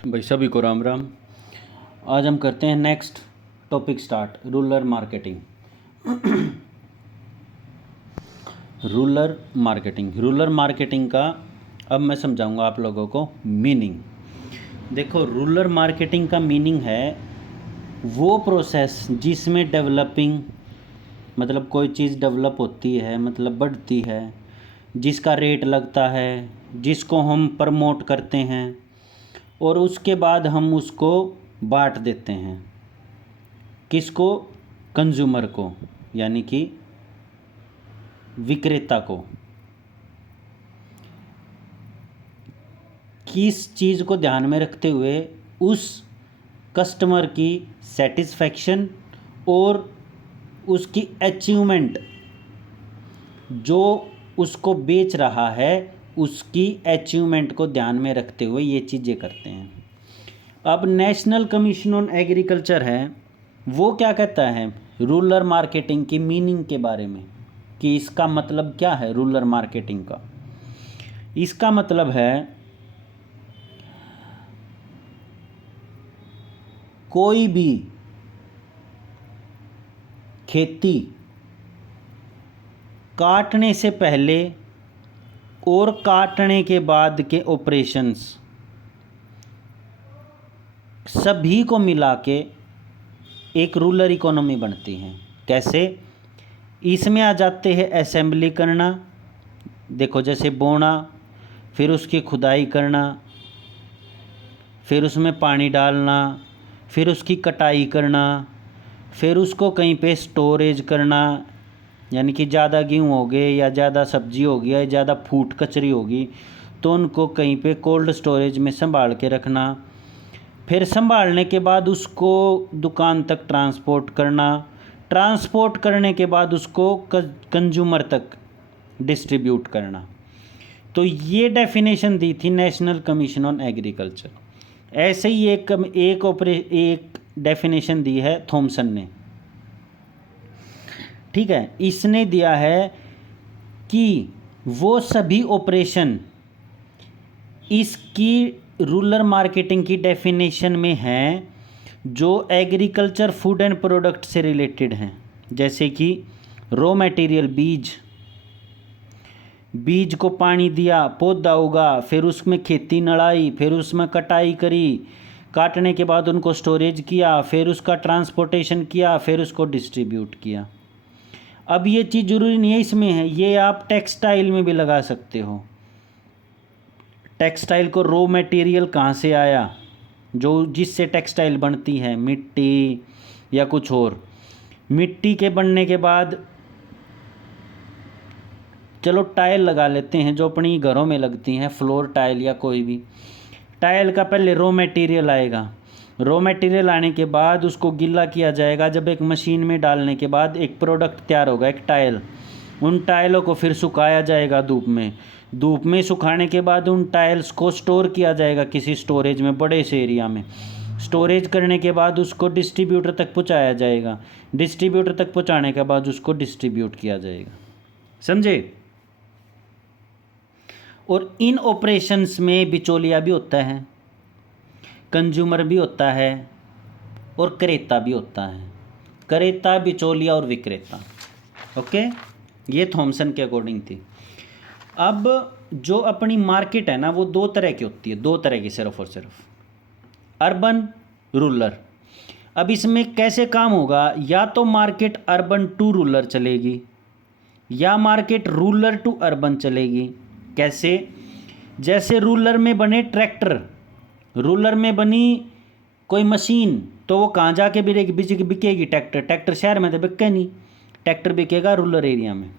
भाई सभी को राम राम। आज हम करते हैं next topic start, rural marketing. Rural marketing का अब मैं समझाऊंगा आप लोगों को मीनिंग। देखो, रूरल मार्केटिंग का मीनिंग है वो प्रोसेस जिसमें डेवलपिंग मतलब कोई चीज़ डेवलप होती है, मतलब बढ़ती है, जिसका रेट लगता है, जिसको हम प्रमोट करते हैं और उसके बाद हम उसको बांट देते हैं। किसको? कंज्यूमर को, यानी कि विक्रेता को। किस चीज़ को ध्यान में रखते हुए? उस कस्टमर की सेटिस्फैक्शन और उसकी अचीवमेंट, जो उसको बेच रहा है उसकी अचीवमेंट को ध्यान में रखते हुए ये चीज़ें करते हैं। अब नेशनल कमीशन ऑन एग्रीकल्चर है, वो क्या कहता है रूरल मार्केटिंग की मीनिंग के बारे में, कि इसका मतलब क्या है रूरल मार्केटिंग का। इसका मतलब है कोई भी खेती काटने से पहले और काटने के बाद के ऑपरेशंस सभी को मिला के एक रूरल इकोनॉमी बनती है। कैसे? इसमें आ जाते हैं असेंबली करना, देखो जैसे बोना, फिर उसकी खुदाई करना, फिर उसमें पानी डालना, फिर उसकी कटाई करना, फिर उसको कहीं पे स्टोरेज करना, यानी कि ज़्यादा गेहूँ हो गए या ज़्यादा सब्जी हो गई या ज़्यादा फूट कचरी होगी तो उनको कहीं पे कोल्ड स्टोरेज में संभाल के रखना, फिर संभालने के बाद उसको दुकान तक ट्रांसपोर्ट करना, ट्रांसपोर्ट करने के बाद उसको कंज्यूमर तक डिस्ट्रीब्यूट करना। तो ये डेफिनेशन दी थी नेशनल कमीशन ऑन एग्रीकल्चर। ऐसे ही एक डेफिनेशन दी है थॉमसन ने। ठीक है, इसने दिया है कि वो सभी ऑपरेशन इसकी रूरल मार्केटिंग की डेफिनेशन में हैं जो एग्रीकल्चर फूड एंड प्रोडक्ट से रिलेटेड हैं। जैसे कि रॉ मटेरियल, बीज को पानी दिया, पौधा उगा, फिर उसमें खेती नड़ाई, फिर उसमें कटाई करी, काटने के बाद उनको स्टोरेज किया, फिर उसका ट्रांसपोर्टेशन किया, फिर उसको डिस्ट्रीब्यूट किया। अब ये चीज़ ज़रूरी नहीं है इसमें है, ये आप टेक्सटाइल में भी लगा सकते हो। टेक्सटाइल को रॉ मटेरियल कहाँ से आया, जो जिससे टेक्सटाइल बनती है, मिट्टी या कुछ और। मिट्टी के बनने के बाद चलो टाइल लगा लेते हैं जो अपनी घरों में लगती हैं, फ्लोर टाइल या कोई भी टाइल का पहले रॉ मटेरियल आएगा। रॉ मटेरियल आने के बाद उसको गीला किया जाएगा, जब एक मशीन में डालने के बाद एक प्रोडक्ट तैयार होगा, एक टाइल। उन टाइलों को फिर सुखाया जाएगा धूप में सुखाने के बाद उन टाइल्स को स्टोर किया जाएगा किसी स्टोरेज में, बड़े से एरिया में। स्टोरेज करने के बाद उसको डिस्ट्रीब्यूटर तक पहुंचाया जाएगा, डिस्ट्रीब्यूटर तक पहुंचाने के बाद उसको डिस्ट्रीब्यूट किया जाएगा। समझे? और इन ऑपरेशंस में बिचौलिया भी होता है, कंज्यूमर भी होता है और क्रेता भी होता है। क्रेता, बिचौलिया और विक्रेता। ओके, ये थॉमसन के अकॉर्डिंग थी। अब जो अपनी मार्केट है ना, वो दो तरह की होती है, दो तरह की सिर्फ और सिर्फ, अर्बन, रूरल। अब इसमें कैसे काम होगा? या तो मार्केट अर्बन टू रूरल चलेगी या मार्केट रूरल टू अर्बन चलेगी। कैसे? जैसे रूरल में बने ट्रैक्टर, रूरल में बनी कोई मशीन, तो वो कहाँ जाके बिकेगी? ट्रैक्टर शहर में तो बिके नहीं, ट्रैक्टर बिकेगा रूरल एरिया में।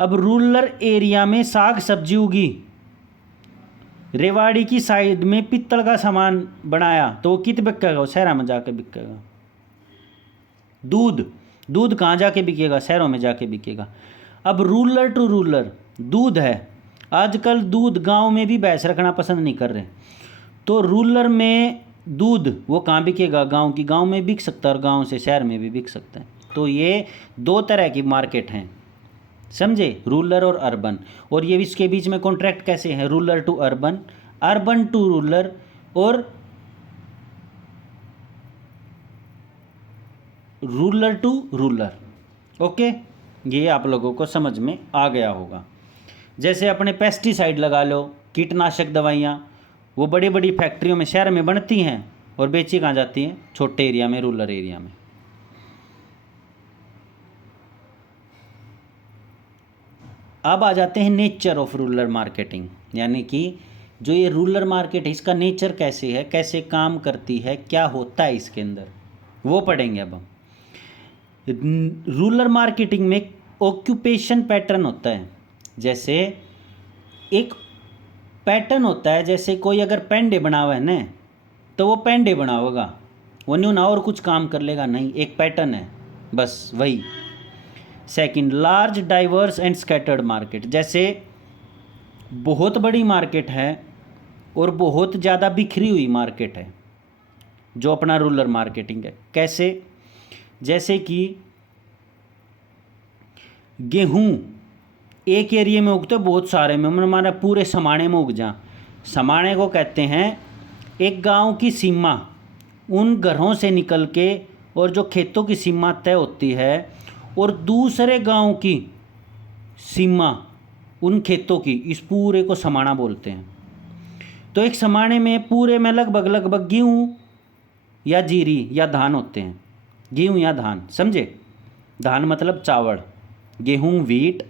अब रूरल एरिया में साग सब्जी उगी, रेवाड़ी की साइड में पित्तल का सामान बनाया, तो वो कित बिकेगा? वो शहर में जाके बिकेगा। दूध कहाँ जाके बिकेगा? शहरों में जाके बिकेगा। अब रूरल टू रूरल, दूध है, आजकल दूध गांव में भी भैंस रखना पसंद नहीं कर रहे, तो रूरल में दूध वो कहाँ बिकेगा? गांव में बिक सकता है और गांव से शहर में भी बिक सकता है। तो ये दो तरह की मार्केट हैं, समझे? रूरल और अर्बन। और ये इसके बीच में कॉन्ट्रैक्ट कैसे है? Rural to urban, urban to rural, और रूरल टू रूरल। ओके, ये आप लोगों को समझ में आ गया होगा। जैसे अपने पेस्टिसाइड लगा लो, कीटनाशक दवाइयाँ, वो बड़ी बड़ी फैक्ट्रियों में शहर में बनती हैं और बेची कहाँ जाती हैं? छोटे एरिया में, रूरल एरिया में। अब आ जाते हैं नेचर ऑफ रूरल मार्केटिंग, यानी कि जो ये रूरल मार्केट है इसका नेचर कैसे है, कैसे काम करती है, क्या होता है इसके अंदर, वो पढ़ेंगे अब हम। रूरल मार्केटिंग में ऑक्यूपेशन पैटर्न होता है। जैसे एक पैटर्न होता है, जैसे कोई अगर पेंडे बना हुआ है ना, तो वो पेंडे बनाओगा, वो न्यू ना और कुछ काम कर लेगा नहीं, एक पैटर्न है बस वही। Second, large diverse and scattered market. जैसे बहुत बड़ी मार्केट है और बहुत ज़्यादा बिखरी हुई मार्केट है, जो अपना रूरल मार्केटिंग है। कैसे? जैसे कि गेहूँ एक एरिया में उगते बहुत सारे में, हमारा पूरे समाने में उग जा। समाने को कहते हैं एक गांव की सीमा, उन घरों से निकल के और जो खेतों की सीमा तय होती है और दूसरे गांव की सीमा उन खेतों की, इस पूरे को समाना बोलते हैं। तो एक समाने में पूरे में लगभग गेहूँ या जीरी या धान होते हैं। गेहूँ या धान, समझे? धान मतलब चावल, गेहूँ वीट,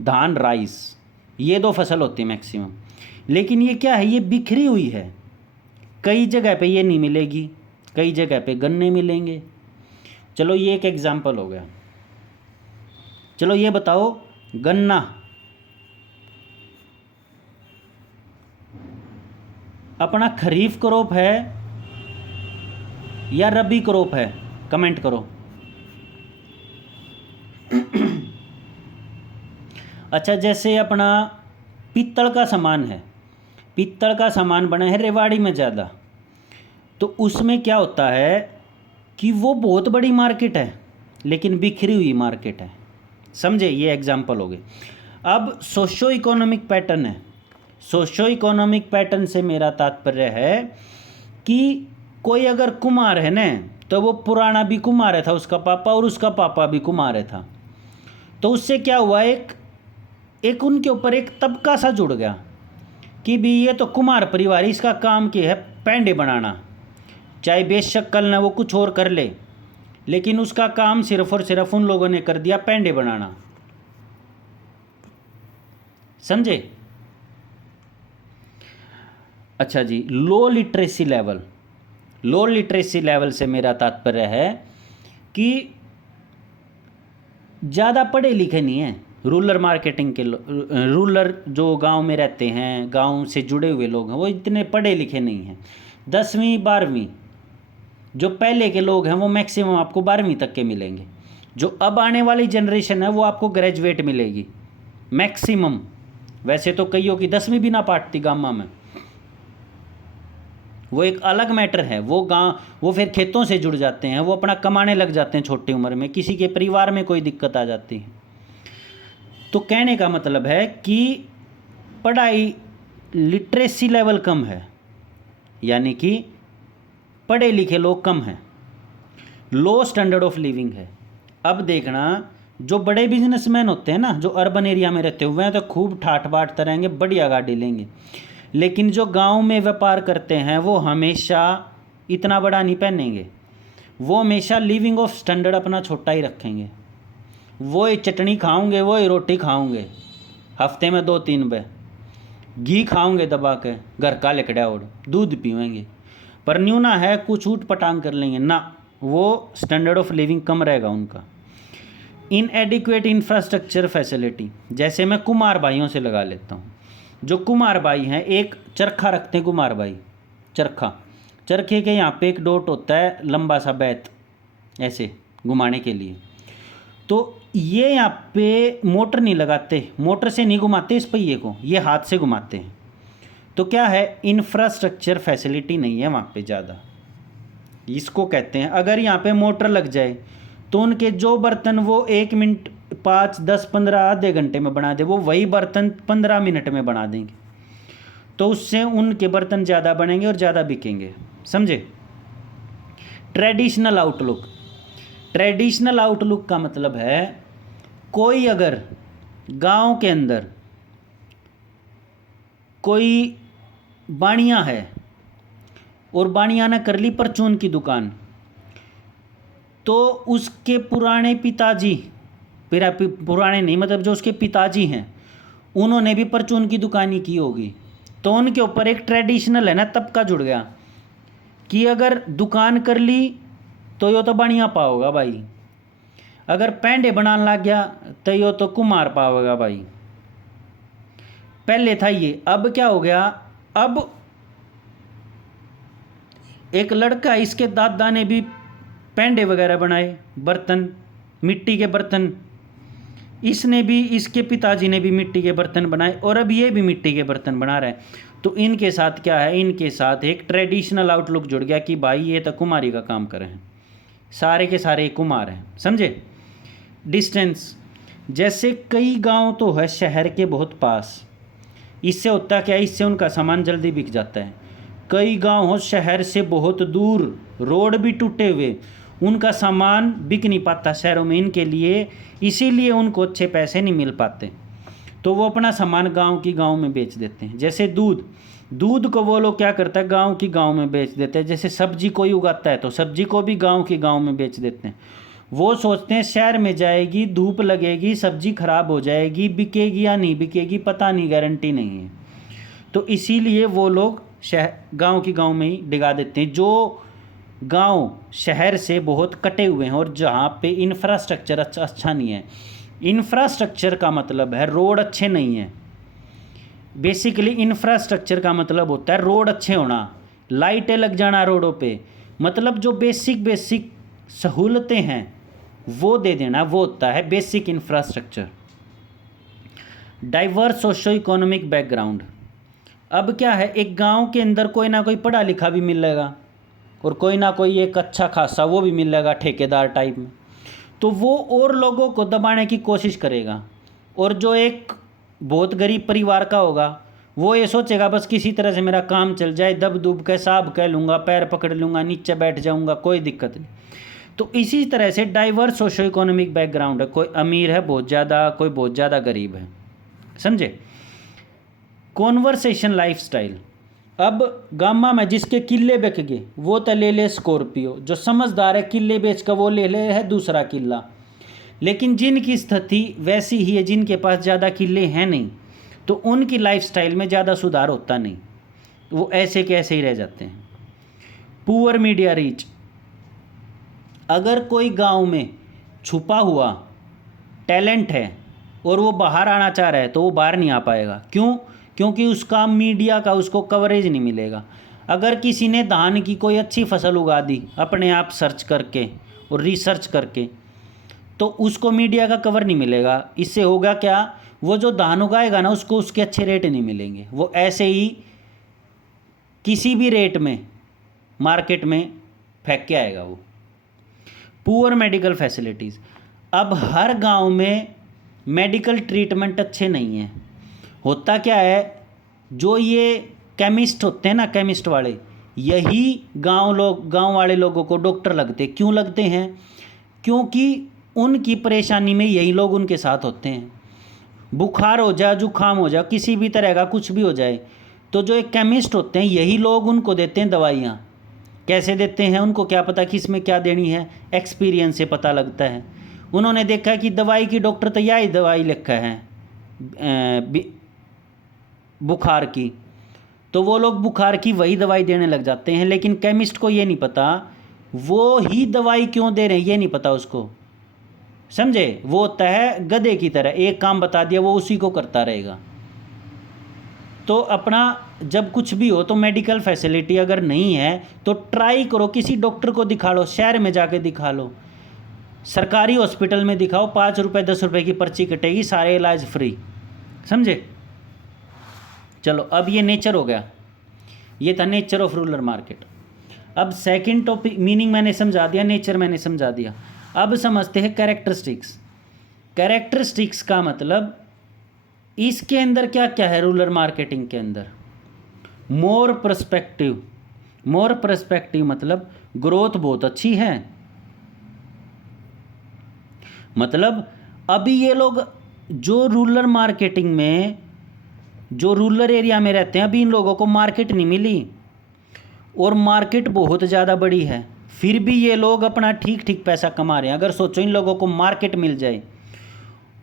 धान राइस, ये दो फसल होती है मैक्सिमम। लेकिन ये क्या है, ये बिखरी हुई है। कई जगह पे ये नहीं मिलेगी, कई जगह पे गन्ने मिलेंगे। चलो ये एक एग्जाम्पल हो गया। चलो ये बताओ, गन्ना अपना खरीफ क्रॉप है या रबी क्रॉप है? कमेंट करो। अच्छा, जैसे अपना पीतल का सामान है, पीतल का सामान बना है रेवाड़ी में ज़्यादा, तो उसमें क्या होता है कि वो बहुत बड़ी मार्केट है लेकिन बिखरी हुई मार्केट है, समझे? ये एग्जाम्पल हो गए। अब सोशो इकोनॉमिक पैटर्न है। सोशो इकोनॉमिक पैटर्न से मेरा तात्पर्य है कि कोई अगर कुम्हार है ना, तो वो पुराना भी कुम्हार था, उसका पापा और उसका पापा भी कुम्हार था। तो उससे क्या हुआ, एक उनके ऊपर एक तबका सा जुड़ गया कि भी ये तो कुम्हार परिवार, इसका काम क्या है? पेंडे बनाना। चाहे बेशक कल ना वो कुछ और कर ले, लेकिन उसका काम सिर्फ और सिर्फ उन लोगों ने कर दिया पेंडे बनाना, समझे? अच्छा जी, low literacy level. Low literacy level से मेरा तात्पर्य है कि ज़्यादा पढ़े लिखे नहीं हैं रूरल मार्केटिंग के रूरल जो गांव में रहते हैं, गांव से जुड़े हुए लोग हैं, वो इतने पढ़े लिखे नहीं हैं। 10वीं 12वीं जो पहले के लोग हैं वो मैक्सिमम आपको 12वीं तक के मिलेंगे। जो अब आने वाली जनरेशन है वो आपको ग्रेजुएट मिलेगी मैक्सिमम। वैसे तो कईयों की 10वीं भी ना पाटती गामा में, वो एक अलग मैटर है। वो फिर खेतों से जुड़ जाते हैं, वो अपना कमाने लग जाते हैं छोटी उम्र में, किसी के परिवार में कोई दिक्कत आ जाती है। तो कहने का मतलब है कि पढ़ाई लिटरेसी लेवल कम है, यानी कि पढ़े लिखे लोग कम हैं, लो स्टैंडर्ड ऑफ लिविंग है। अब देखना, जो बड़े बिजनेसमैन होते हैं ना, जो अर्बन एरिया में रहते हुए हैं, तो खूब ठाठ बाट करेंगे, बढ़िया गाड़ी लेंगे। लेकिन जो गांव में व्यापार करते हैं वो हमेशा इतना बड़ा नहीं पहनेंगे, वो हमेशा लिविंग ऑफ स्टैंडर्ड अपना छोटा ही रखेंगे। वो ही चटनी खाओगे, वो ही रोटी खाओगे, हफ्ते में 2-3 बार घी खाओगे दबा के, घर का लिकड़ा और दूध पीवेंगे। पर न्यू ना है कुछ ऊट पटांग कर लेंगे ना, वो स्टैंडर्ड ऑफ लिविंग कम रहेगा उनका। इनएडिक्वेट इंफ्रास्ट्रक्चर फैसिलिटी, जैसे मैं कुमार भाइयों से लगा लेता हूँ। जो कुमार भाई हैं, एक चरखा रखते हैं कुमार भाई, चरखे के यहाँ पे एक डोट होता है लंबा सा बैत, ऐसे घुमाने के लिए। तो ये यहाँ पे मोटर नहीं लगाते, मोटर से नहीं घुमाते इस पहिए को, ये हाथ से घुमाते हैं। तो क्या है, इंफ्रास्ट्रक्चर फैसिलिटी नहीं है वहाँ पे ज़्यादा, इसको कहते हैं। अगर यहाँ पे मोटर लग जाए तो उनके जो बर्तन वो 1 मिनट 5, 10, 15 आधे घंटे में बना दे, वो वही बर्तन 15 मिनट में बना देंगे। तो उससे उनके बर्तन ज़्यादा बनेंगे और ज़्यादा बिकेंगे। समझे। ट्रेडिशनल आउटलुक, ट्रेडिशनल आउटलुक का मतलब है कोई अगर गांव के अंदर कोई बाणिया है और बाणिया ने कर ली परचून की दुकान, तो उसके पुराने पिताजी, पुराने नहीं मतलब जो उसके पिताजी हैं, उन्होंने भी परचून की दुकान ही की होगी। तो उनके ऊपर एक ट्रेडिशनल है ना तबका जुड़ गया कि अगर दुकान कर ली तो यो तो बढ़िया पाओगा भाई, अगर पैंडे बनाने लग गया तो यो तो कुमार पाओगा भाई। पहले था ये, अब क्या हो गया, अब एक लड़का, इसके दादा ने भी पैंडे वगैरह बनाए, बर्तन, मिट्टी के बर्तन, इसने भी, इसके पिताजी ने भी मिट्टी के बर्तन बनाए और अब ये भी मिट्टी के बर्तन बना रहे हैं। तो इनके साथ क्या है, इनके साथ एक ट्रेडिशनल आउटलुक जुड़ गया कि भाई ये तो कुमारी का काम कर रहे हैं, सारे के सारे कुमार हैं। समझे। डिस्टेंस, जैसे कई गांव तो है शहर के बहुत पास, इससे होता क्या है, इससे उनका सामान जल्दी बिक जाता है। कई गांव हो शहर से बहुत दूर, रोड भी टूटे हुए, उनका सामान बिक नहीं पाता शहरों में इनके लिए, इसीलिए उनको अच्छे पैसे नहीं मिल पाते, तो वो अपना सामान गांव की गांव में बेच देते हैं। जैसे दूध, दूध को वो लोग क्या करता है, गांव की गांव में बेच देते हैं। जैसे सब्जी कोई उगाता है तो सब्जी को भी गांव की गांव में बेच देते हैं। वो सोचते हैं शहर में जाएगी, धूप लगेगी, सब्जी खराब हो जाएगी, बिकेगी या नहीं बिकेगी पता नहीं, गारंटी नहीं है, तो इसीलिए वो लोग शहर गांव की गांव में ही डिगा देते हैं। जो गांव शहर से बहुत कटे हुए हैं और जहाँ पे इंफ्रास्ट्रक्चर अच्छा नहीं है, इंफ्रास्ट्रक्चर का मतलब है रोड अच्छे नहीं है। बेसिकली इंफ्रास्ट्रक्चर का मतलब होता है रोड अच्छे होना, लाइटें लग जाना रोडों पे, मतलब जो बेसिक सहूलतें हैं वो दे देना, वो होता है basic infrastructure. Diverse socio economic background, अब क्या है, एक गांव के अंदर कोई ना कोई पढ़ा लिखा भी मिलेगा और कोई ना कोई एक अच्छा खासा वो भी मिलेगा ठेकेदार टाइप में, तो वो और लोगों को दबाने की कोशिश करेगा। और जो एक बहुत गरीब परिवार का होगा वो ये सोचेगा बस किसी तरह से मेरा काम चल जाए, दब दुब के साहब कह लूँगा, पैर पकड़ लूँगा, नीचे बैठ जाऊँगा, कोई दिक्कत नहीं। तो इसी तरह से डाइवर्स सोशो इकोनॉमिक बैकग्राउंड है, कोई अमीर है बहुत ज़्यादा, कोई बहुत ज़्यादा गरीब है। समझे। कॉन्वर्सेशन लाइफस्टाइल, अब गामा में जिसके किले बिक गए वो तो ले ले स्कॉर्पियो, जो समझदार है किले बेच कर वो ले ले है दूसरा किला। लेकिन जिनकी स्थिति वैसी ही है, जिनके पास ज़्यादा किले हैं नहीं, तो उनकी लाइफस्टाइल में ज़्यादा सुधार होता नहीं, वो ऐसे के ऐसे ही रह जाते हैं। पुअर मीडिया रीच, अगर कोई गांव में छुपा हुआ टैलेंट है और वो बाहर आना चाह रहा है तो वो बाहर नहीं आ पाएगा। क्यों? क्योंकि उसका मीडिया का उसको कवरेज नहीं मिलेगा। अगर किसी ने धान की कोई अच्छी फसल उगा दी अपने आप सर्च करके और रिसर्च करके, तो उसको मीडिया का कवर नहीं मिलेगा। इससे होगा क्या, वो जो धान उगाएगा ना उसको उसके अच्छे रेट नहीं मिलेंगे, वो ऐसे ही किसी भी रेट में मार्केट में फेंक के आएगा वो। पुअर मेडिकल फैसिलिटीज़, अब हर गांव में मेडिकल ट्रीटमेंट अच्छे नहीं हैं। होता क्या है, जो ये केमिस्ट होते हैं ना, केमिस्ट वाले, यही गांव वाले लोगों को डॉक्टर लगते। क्यों लगते हैं? क्योंकि उनकी परेशानी में यही लोग उनके साथ होते हैं। बुखार हो जाए, जुकाम हो जाए, किसी भी तरह का कुछ भी हो जाए, तो जो एक केमिस्ट होते हैं यही लोग उनको देते हैं दवाइयाँ। कैसे देते हैं? उनको क्या पता कि इसमें क्या देनी है, एक्सपीरियंस से पता लगता है। उन्होंने देखा कि दवाई की डॉक्टर तो यही दवाई लिखा है बुखार की, तो वो लोग बुखार की वही दवाई देने लग जाते हैं। लेकिन केमिस्ट को ये नहीं पता वो ही दवाई क्यों दे रहे हैं, ये नहीं पता उसको। समझे। वो होता है गधे की तरह, एक काम बता दिया वो उसी को करता रहेगा। तो अपना जब कुछ भी हो तो मेडिकल फैसिलिटी अगर नहीं है तो ट्राई करो किसी डॉक्टर को दिखा लो, शहर में जाके दिखा लो, सरकारी हॉस्पिटल में दिखाओ, 5 रुपये 10 रुपये की पर्ची कटेगी, सारे इलाज फ्री। समझे। चलो अब ये नेचर हो गया, ये था नेचर ऑफ रूरल मार्केट। अब सेकंड टॉपिक, मीनिंग मैंने समझा दिया, नेचर मैंने समझा दिया। अब समझते हैं कैरेक्टरिस्टिक्स। कैरेक्टरिस्टिक्स का मतलब इसके अंदर क्या क्या है रूरल मार्केटिंग के अंदर। मोर पर्सपेक्टिव, मोर पर्सपेक्टिव मतलब ग्रोथ बहुत अच्छी है। मतलब अभी ये लोग जो रूरल मार्केटिंग में, जो रूरल एरिया में रहते हैं, अभी इन लोगों को मार्केट नहीं मिली और मार्केट बहुत ज़्यादा बड़ी है, फिर भी ये लोग अपना ठीक ठीक पैसा कमा रहे हैं। अगर सोचो इन लोगों को मार्केट मिल जाए,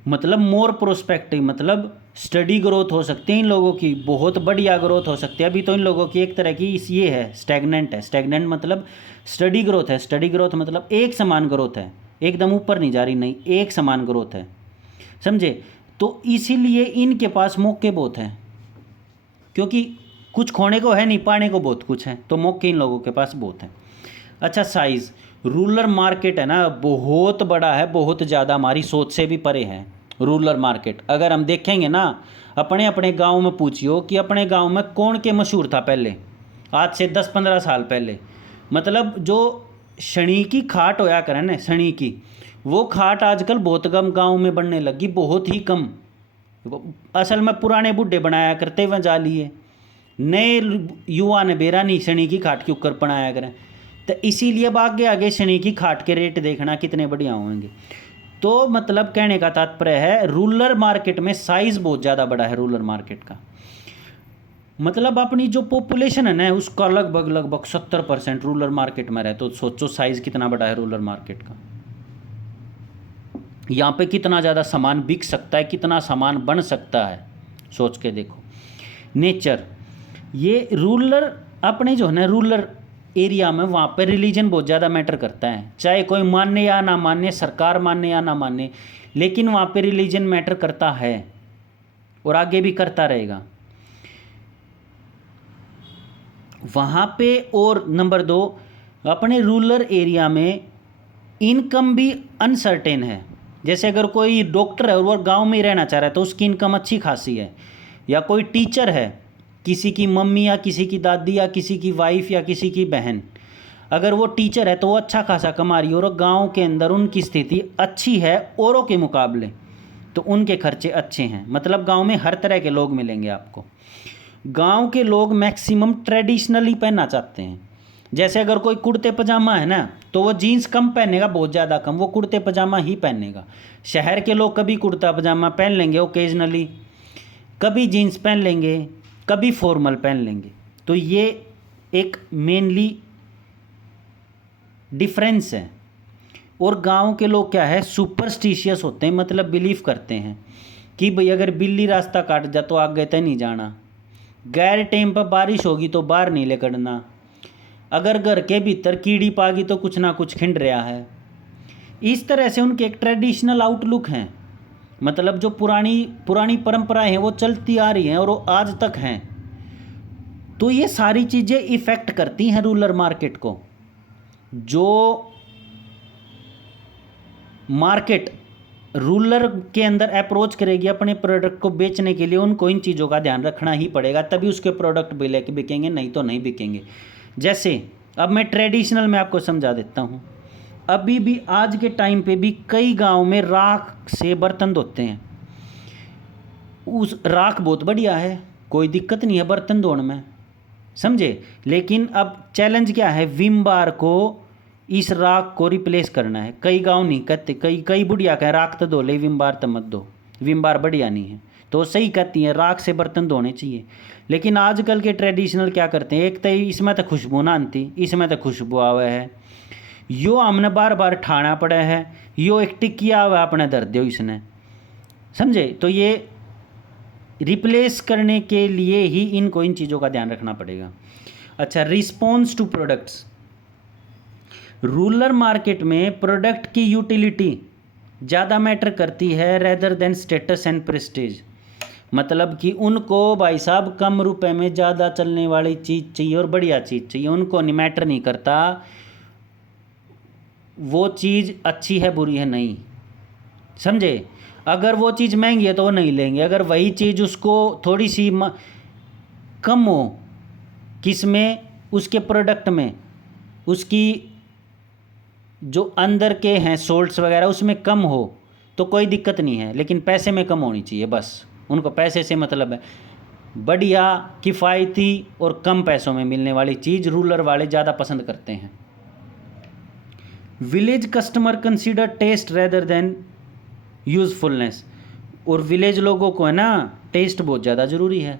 मतलब मोर प्रोस्पेक्टिव मतलब स्टडी ग्रोथ हो सकती है इन लोगों की, बहुत बढ़िया ग्रोथ हो सकती है। अभी तो इन लोगों की एक तरह की ये है, स्टैग्नेंट है। स्टैग्नेंट मतलब स्टडी ग्रोथ है, स्टडी ग्रोथ मतलब एक समान ग्रोथ है, एकदम ऊपर नहीं जा रही, नहीं, एक समान ग्रोथ है, समझे। तो इसीलिए इनके पास मौके बहुत हैं, क्योंकि कुछ खोने को है नहीं, पाने को बहुत कुछ है, तो मौके इन लोगों के पास बहुत हैं। अच्छा, साइज़ रूरल मार्केट है ना, बहुत बड़ा है, बहुत ज़्यादा, हमारी सोच से भी परे है रूरल मार्केट। अगर हम देखेंगे ना, अपने अपने गांव में पूछियो कि अपने गांव में कौन के मशहूर था पहले, आज से 10-15 साल पहले। मतलब जो शनी की खाट होया करें ना, शनी की, वो खाट आजकल बहुत कम गांव में बनने लगी, बहुत ही कम। असल में पुराने बुढ़े बनाया करते हुए जा लिए, नए युवा ने बेरा नहीं शनी की खाट के ऊपर बनाया करें। तो इसीलिए अब आगे आगे शनि की खाट के रेट देखना कितने बढ़िया होंगे। तो मतलब कहने का तात्पर्य है रूरल मार्केट में साइज़ बहुत ज़्यादा बड़ा है रूरल मार्केट का। मतलब अपनी जो पॉपुलेशन है ना, उसका लगभग 70% रूरल मार्केट में रहे, तो सोचो साइज़ कितना बड़ा है रूरल मार्केट का। यहाँ पे कितना ज़्यादा सामान बिक सकता है, कितना सामान बन सकता है, सोच के देखो। नेचर, ये रूरल अपने जो है ना रूरल एरिया में, वहाँ पर रिलीजन बहुत ज़्यादा मैटर करता है, चाहे कोई माने या ना माने, सरकार माने या ना माने, लेकिन वहाँ पे रिलीजन मैटर करता है और आगे भी करता रहेगा वहाँ पे। और नंबर 2, अपने रूरल एरिया में इनकम भी अनसर्टेन है। जैसे अगर कोई डॉक्टर है और वो गांव में ही रहना चाह रहा है तो उसकी इनकम अच्छी खासी है, या कोई टीचर है, किसी की मम्मी या किसी की दादी या किसी की वाइफ या किसी की बहन, अगर वो टीचर है तो वो अच्छा खासा कमा रही है और गांव के अंदर उनकी स्थिति अच्छी है औरों के मुकाबले, तो उनके खर्चे अच्छे हैं। मतलब गांव में हर तरह के लोग मिलेंगे आपको। गांव के लोग मैक्सिमम ट्रेडिशनली पहनना चाहते हैं। जैसे अगर कोई कुर्ते पजामा है ना, तो वो जीन्स कम पहनेगा, बहुत ज़्यादा कम, वो कुर्ते पजामा ही पहनेगा। शहर के लोग कभी कुर्ता पजामा पहन लेंगे ओकेजनली, कभी जीन्स पहन लेंगे, कभी फॉर्मल पहन लेंगे। तो ये एक मेनली डिफरेंस है। और गांव के लोग क्या है, सुपरस्टिशियस होते हैं, मतलब बिलीव करते हैं कि भाई अगर बिल्ली रास्ता काट जा तो आगे तक नहीं जाना, गैर टाइम पर बारिश होगी तो बाहर नहीं निकलना, अगर घर के भीतर कीड़ी पागी तो कुछ ना कुछ खिंड रहा है। इस तरह से उनके एक ट्रेडिशनल आउटलुक हैं। मतलब जो पुरानी पुरानी परंपराएं हैं वो चलती आ रही हैं और वो आज तक हैं। तो ये सारी चीज़ें इफ़ेक्ट करती हैं रूरल मार्केट को। जो मार्केट रूरल के अंदर अप्रोच करेगी अपने प्रोडक्ट को बेचने के लिए, उनको इन चीज़ों का ध्यान रखना ही पड़ेगा, तभी उसके प्रोडक्ट बिकेंगे, नहीं तो नहीं बिकेंगे। जैसे अब मैं ट्रेडिशनल में आपको समझा देता हूँ। अभी भी आज के टाइम पे भी कई गांव में राख से बर्तन धोते हैं। उस राख बहुत बढ़िया है, कोई दिक्कत नहीं है बर्तन धोने में, समझे। लेकिन अब चैलेंज क्या है, विम बार को इस राख को रिप्लेस करना है। कई गांव नहीं कहते, कई बुढ़िया कहें राख तो धो ले, विम बार तो मत दो, विम बार बढ़िया नहीं है। तो सही कहती हैं, राख से बर्तन धोने चाहिए। लेकिन आजकल के ट्रेडिशनल क्या करते हैं, एक तो इसमें तो खुशबू ना आती, इसमें तो खुशबू आवे है, यो हमने बार बार ठाना पड़ा है, यो एक टिकिया हुआ अपने दर्द दो इसने, समझे। तो ये रिप्लेस करने के लिए ही इनको इन चीज़ों का ध्यान रखना पड़ेगा। अच्छा, response to products. Rural market में प्रोडक्ट की यूटिलिटी ज़्यादा मैटर करती है rather than status and prestige. मतलब कि उनको भाई साहब कम रुपए में ज़्यादा चलने वाली चीज़ चाहिए और बढ़िया चीज़ चाहिए, उनको नहीं मैटर नहीं करता वो चीज़ अच्छी है बुरी है, नहीं, समझे। अगर वो चीज़ महंगी है तो वो नहीं लेंगे, अगर वही चीज़ उसको थोड़ी सी कम हो, किस में, उसके प्रोडक्ट में, उसकी जो अंदर के हैं सोल्ट्स वगैरह उसमें कम हो तो कोई दिक्कत नहीं है, लेकिन पैसे में कम होनी चाहिए, बस उनको पैसे से मतलब है। बढ़िया, किफ़ायती और कम पैसों में मिलने वाली चीज़ रूरल वाले ज़्यादा पसंद करते हैं। Village customer consider taste rather than usefulness. और विलेज लोगों को है ना टेस्ट बहुत ज़्यादा ज़रूरी है।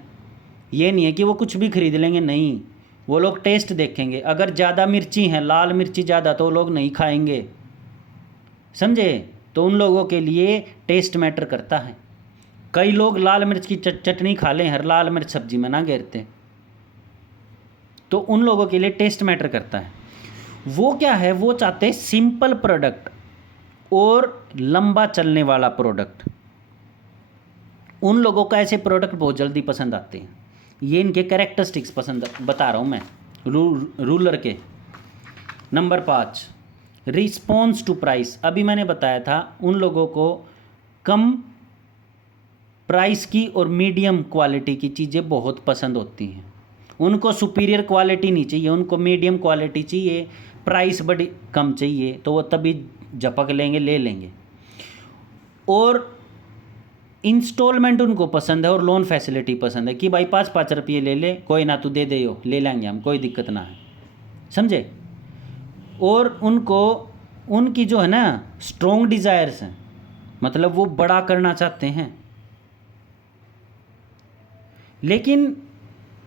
ये नहीं है कि वो कुछ भी खरीद लेंगे, नहीं, वो लोग टेस्ट देखेंगे। अगर ज़्यादा मिर्ची है, लाल मिर्ची ज़्यादा, तो वो लोग नहीं खाएंगे, समझे। तो उन लोगों के लिए टेस्ट मैटर करता है। कई लोग लाल मिर्च की चटनी खा लें, हर लाल मिर्च सब्जी में ना घेरते, तो उन लोगों के लिए टेस्ट मैटर करता है। वो क्या है, वो चाहते हैं सिंपल प्रोडक्ट और लंबा चलने वाला प्रोडक्ट। उन लोगों को ऐसे प्रोडक्ट बहुत जल्दी पसंद आते हैं। ये इनके कैरेक्टरिस्टिक्स पसंद बता रहा हूँ मैं रूलर के। Number 5, response to price. अभी मैंने बताया था उन लोगों को कम प्राइस की और मीडियम क्वालिटी की चीज़ें बहुत पसंद होती हैं। उनको सुपीरियर क्वालिटी नहीं चाहिए, उनको मीडियम क्वालिटी चाहिए, प्राइस बड़ी कम चाहिए, तो वो तभी झपक लेंगे, ले लेंगे। और इंस्टॉलमेंट उनको पसंद है और लोन फैसिलिटी पसंद है कि भाई 5-5 रुपये ले ले, कोई ना, तू दे दे, हो ले लेंगे हम, कोई दिक्कत ना है, समझे। और उनको उनकी जो है ना स्ट्रॉन्ग डिज़ायर्स हैं, मतलब वो बड़ा करना चाहते हैं, लेकिन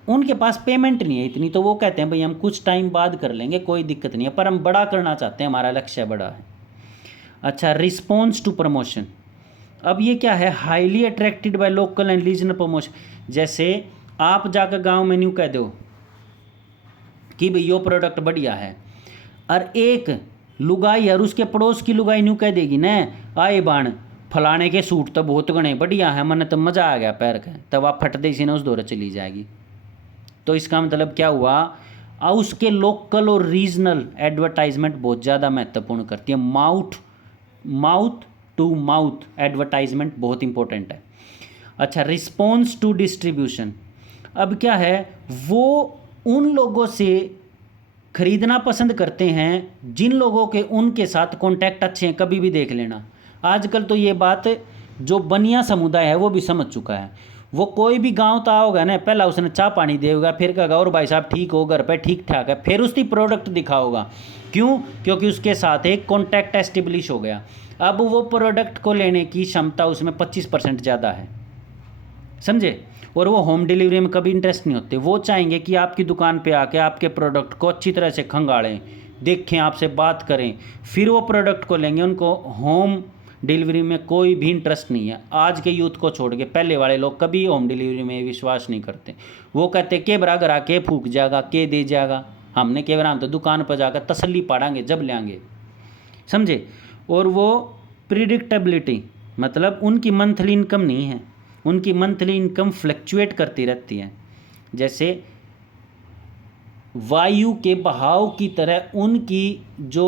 उनके पास पेमेंट नहीं है इतनी, तो वो कहते हैं भाई हम कुछ टाइम बाद कर लेंगे, कोई दिक्कत नहीं है, पर हम बड़ा करना चाहते हैं, हमारा लक्ष्य बड़ा है। अच्छा, रिस्पॉन्स टू प्रमोशन। अब ये क्या है, highly attracted by local and regional promotion. जैसे आप जाकर गांव में न्यू कह दो कि भाई यो प्रोडक्ट बढ़िया है, और एक लुगाई और उसके पड़ोस की लुगाई न्यू कह देगी न, आए बाण फलाने के सूट तो बहुत गणे बढ़िया है, मन तो मज़ा आ गया पैर का, तब आप फट देसी ना उस दौरे चली जाएगी। तो इसका मतलब क्या हुआ, उसके लोकल और रीजनल एडवर्टाइजमेंट बहुत ज़्यादा महत्वपूर्ण करती है। माउथ टू माउथ एडवर्टाइजमेंट बहुत इंपॉर्टेंट है। अच्छा, रिस्पॉन्स टू डिस्ट्रीब्यूशन। अब क्या है, वो उन लोगों से खरीदना पसंद करते हैं जिन लोगों के उनके साथ कॉन्टैक्ट अच्छे हैं। कभी भी देख लेना, आजकल तो ये बात जो बनिया समुदाय है वो भी समझ चुका है। वो कोई भी गांव तो आओगा ना, पहला उसने चाय पानी देगा, फिर कहेगा और भाई साहब ठीक हो, घर पे ठीक ठाक है, फिर उसकी प्रोडक्ट दिखाओगा। क्यों? क्योंकि उसके साथ एक कॉन्टैक्ट एस्टेब्लिश हो गया। अब वो प्रोडक्ट को लेने की क्षमता उसमें 25% ज़्यादा है, समझे। और वो होम डिलीवरी में कभी इंटरेस्ट नहीं होते। वो चाहेंगे कि आपकी दुकान पे आके आपके प्रोडक्ट को अच्छी तरह से खंगालें, देखें, आपसे बात करें, फिर वो प्रोडक्ट को लेंगे। उनको होम डिलीवरी में कोई भी इंटरेस्ट नहीं है। आज के यूथ को छोड़ के पहले वाले लोग कभी होम डिलीवरी में विश्वास नहीं करते। वो कहते के बरा घर आके फूक जाएगा, के दे जाएगा, हमने के बरा हम तो दुकान पर जाकर तसल्ली पाड़ांगे जब लेंगे, समझे। और वो प्रिडिक्टेबिलिटी, मतलब उनकी मंथली इनकम नहीं है, उनकी मंथली इनकम फ्लक्चुएट करती रहती है। जैसे वायु के बहाव की तरह उनकी जो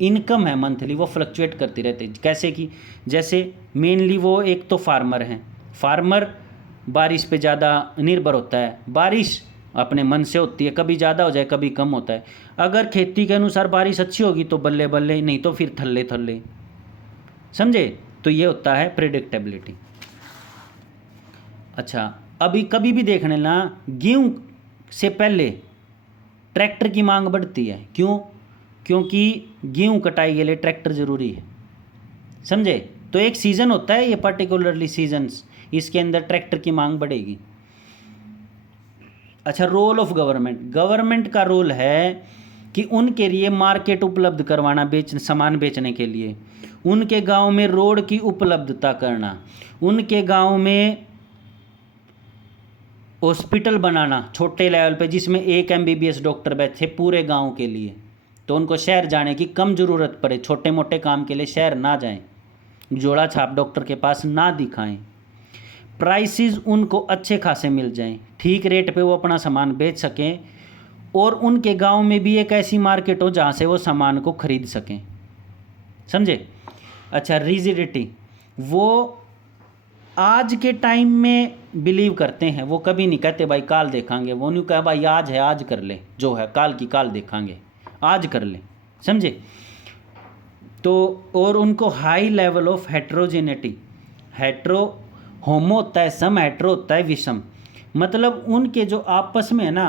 इनकम है मंथली वो फ्लक्चुएट करती रहती है। कैसे कि जैसे मेनली वो एक तो फार्मर हैं, फार्मर बारिश पे ज़्यादा निर्भर होता है। बारिश अपने मन से होती है, कभी ज़्यादा हो जाए कभी कम होता है। अगर खेती के अनुसार बारिश अच्छी होगी तो बल्ले बल्ले, नहीं तो फिर थल्ले थल्ले, समझे। तो ये होता है प्रिडिक्टेबिलिटी। अच्छा, अभी कभी भी देख लेना, गेहूँ से पहले ट्रैक्टर की मांग बढ़ती है। क्यों? क्योंकि गेहूँ कटाई के लिए ट्रैक्टर ज़रूरी है, समझे। तो एक सीज़न होता है, ये पर्टिकुलरली सीजन्स, इसके अंदर ट्रैक्टर की मांग बढ़ेगी। अच्छा, रोल ऑफ गवर्नमेंट। गवर्नमेंट का रोल है कि उनके लिए मार्केट उपलब्ध करवाना, सामान बेचने के लिए, उनके गांव में रोड की उपलब्धता करना, उनके गांव में हॉस्पिटल बनाना छोटे लेवल पे जिसमें एक MBBS डॉक्टर बैठे पूरे गांव के लिए। तो उनको शहर जाने की कम ज़रूरत पड़े, छोटे मोटे काम के लिए शहर ना जाएं, जोड़ा छाप डॉक्टर के पास ना दिखाएं। प्राइसेस उनको अच्छे खासे मिल जाएं, ठीक रेट पे वो अपना सामान बेच सकें, और उनके गांव में भी एक ऐसी मार्केट हो जहाँ से वो सामान को खरीद सकें, समझे। अच्छा, रिजिडिटी। वो आज के टाइम में बिलीव करते हैं, वो कभी नहीं कहते भाई काल देखांगे, वो नहीं कहा भाई आज है आज कर ले, जो है काल की काल देखांगे, आज कर ले, समझे। तो और उनको high level of heterogeneity, hetero homo होता है सम, हेट्रो होता है विषम। मतलब उनके जो आपस में है ना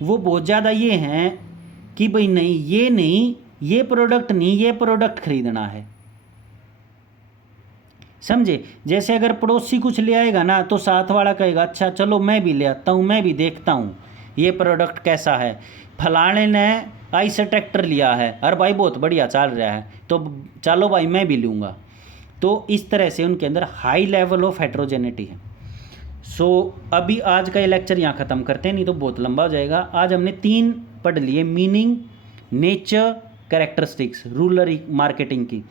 वो बहुत ज़्यादा ये हैं कि भाई नहीं, ये प्रोडक्ट नहीं, ये प्रोडक्ट खरीदना है। समझे? जैसे अगर पड़ोसी कुछ ले आएगा ना तो साथ वाला कहेगा अच्छा चलो मैं भी ले आता हूँ, मैं भी देखता हूँ ये प्रोडक्ट कैसा है। फलाने ने आइस ट्रैक्टर लिया है, अरे भाई बहुत बढ़िया चल रहा है, तो चलो भाई मैं भी लूँगा। तो इस तरह से उनके अंदर हाई लेवल ऑफ हेट्रोजेनिटी है। अभी आज का ये लेक्चर यहाँ ख़त्म करते हैं, नहीं तो बहुत लंबा हो जाएगा। आज हमने 3 पढ़ लिए, meaning, nature, characteristics rural marketing की।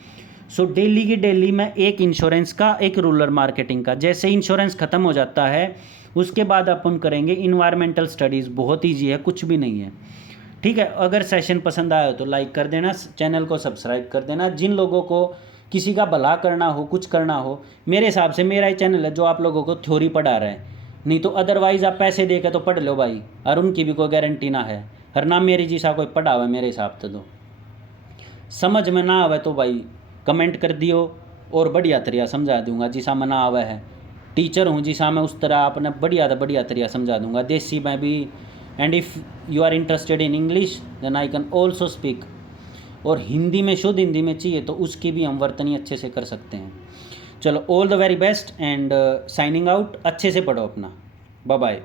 डेली की डेली में एक इंश्योरेंस का, एक रूरल मार्केटिंग का। जैसे इंश्योरेंस ख़त्म हो जाता है उसके बाद अपन करेंगे इन्वायरमेंटल स्टडीज़, बहुत ईजी है, कुछ भी नहीं है। ठीक है, अगर सेशन पसंद आया तो लाइक कर देना, चैनल को सब्सक्राइब कर देना। जिन लोगों को किसी का भला करना हो, कुछ करना हो, मेरे हिसाब से मेरा ही चैनल है जो आप लोगों को थ्योरी पढ़ा रहा है, नहीं तो अदरवाइज़ आप पैसे दे के तो पढ़ लो भाई, और उनकी भी कोई गारंटी ना है। हर नाम मेरी जैसा कोई पढ़ा हुआ है मेरे हिसाब से। तो समझ में ना आवे तो भाई कमेंट कर दियो, और बढ़िया तरिया समझा दूंगा। जिसा में ना आवे है, टीचर हूँ जिसा मैं उस तरह आपने बढ़िया तरिया समझा दूंगा, देसी में भी। And if you are interested in English then I can also speak. और हिंदी में, शुद्ध हिंदी में चाहिए तो उसकी भी हम वर्तनी अच्छे से कर सकते हैं। चलो, all the very best and signing out. अच्छे से पढ़ो अपना, बाय बाय।